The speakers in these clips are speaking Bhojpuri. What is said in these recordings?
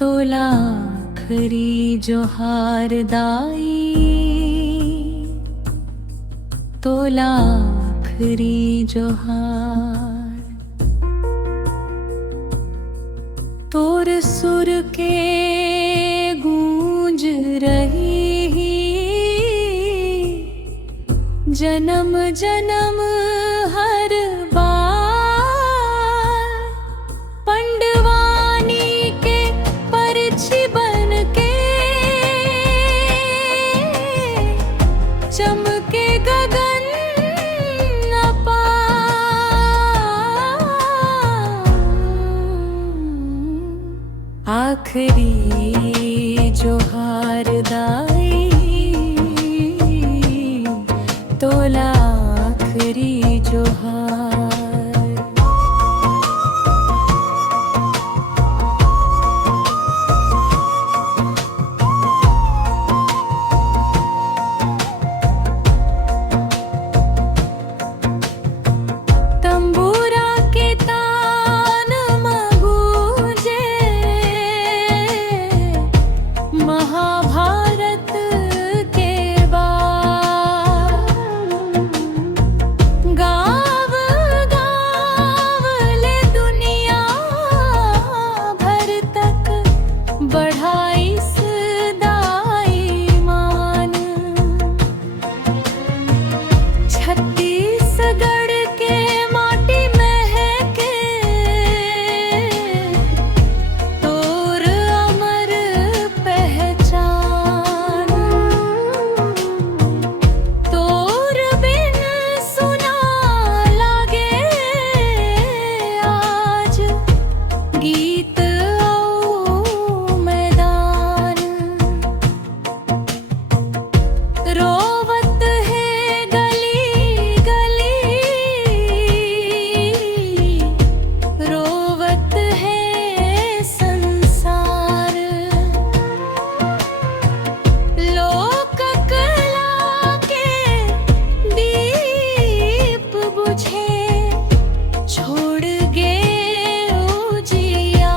तोला आखरी जोहार दाई, तोला आखरी जोहार। तोर सुर के गूंज रही जन्म जन्म हर बार। पंडवानी के परछी बन के चमके गगन अपार। आखरी जोहार दाई, तोला आखरी जोहार। तंबूरा के तान मगूंजे महाभारत के बाद। गाँव गाँव ले दुनिया भर तक बढ़ाई सदाई मान। छत्तीसगढ़ के माटी महके तोर अमर पहचान। तोर बिन सुना लागे आज गीत औ मैदान। रोवत है गली गली, रोवत है संसार। लोक कला के दीप बुझे छोड़ गे उजियार।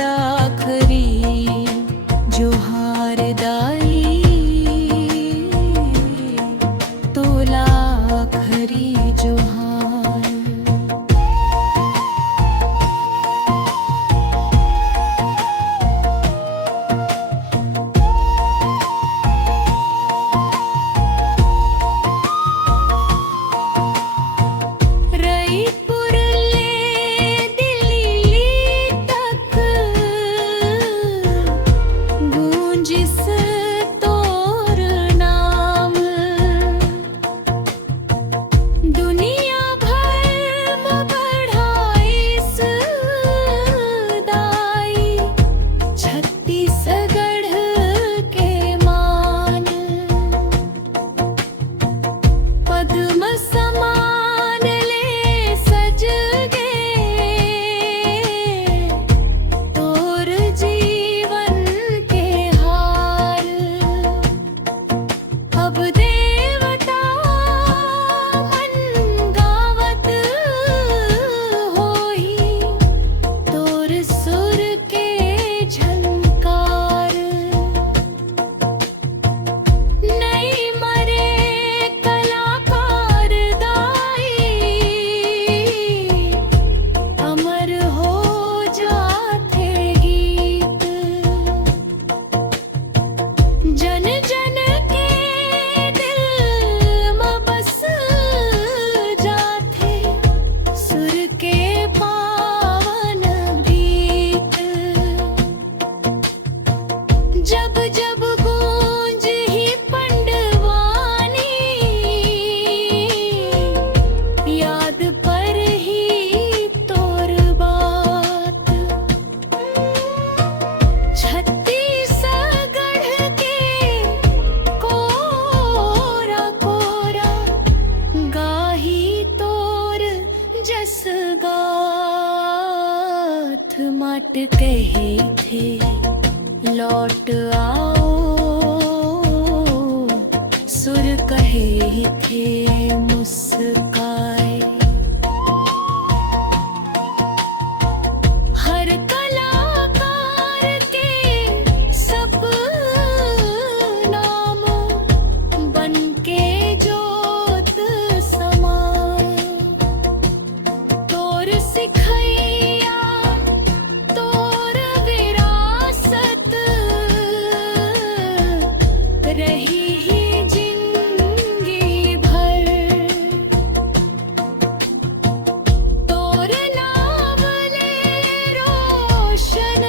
आखरी जोहार दाई, तोला आखरी जोहार। रईपुर ले दिल्ली तक गूंजिस तोर नाम। दुनिया भर में बढ़ाईस दाई छत्तीसगढ़ के मान। पद्म समान ले सज गे तोर जीवन के हार। अब देवता मन गावत होई तोर सुर के झंकार। नहीं मरे कलाकार दाई, अमर हो जाते गीत। जन जन के दिल में बस जाते सुर के पावन गीत। जब जब गूंज ही पंडवानी, याद पर ही तोर बात। छत्तीसगढ़ के कोरा कोरा गाही तोर जस गाथ। मट कहे थे लौट आओ, सुर कहे थे मुस्काए। हर कला सिखैया तोर विरासत रही ही जिंदगी भर। तोर नाम ले रोशन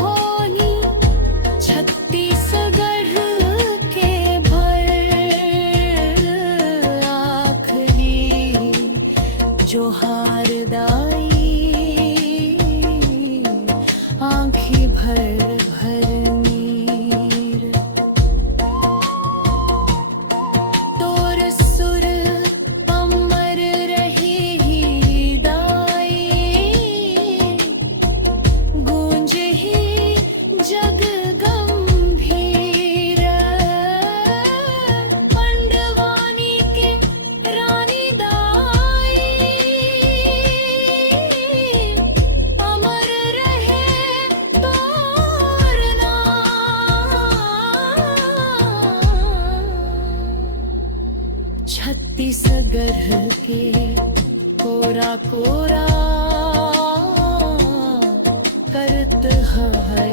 होनी छत्तीसगढ़ के भर। आखरी जोहार दाई आँखी भर भर नीर। तोर सुर अमर रही ही दाई गूंज ही जग गंभीर। पंडवानी के रानी दाई अमर रहे तोर नाम। छत्तीसगढ़ के कोरा कोरा करत है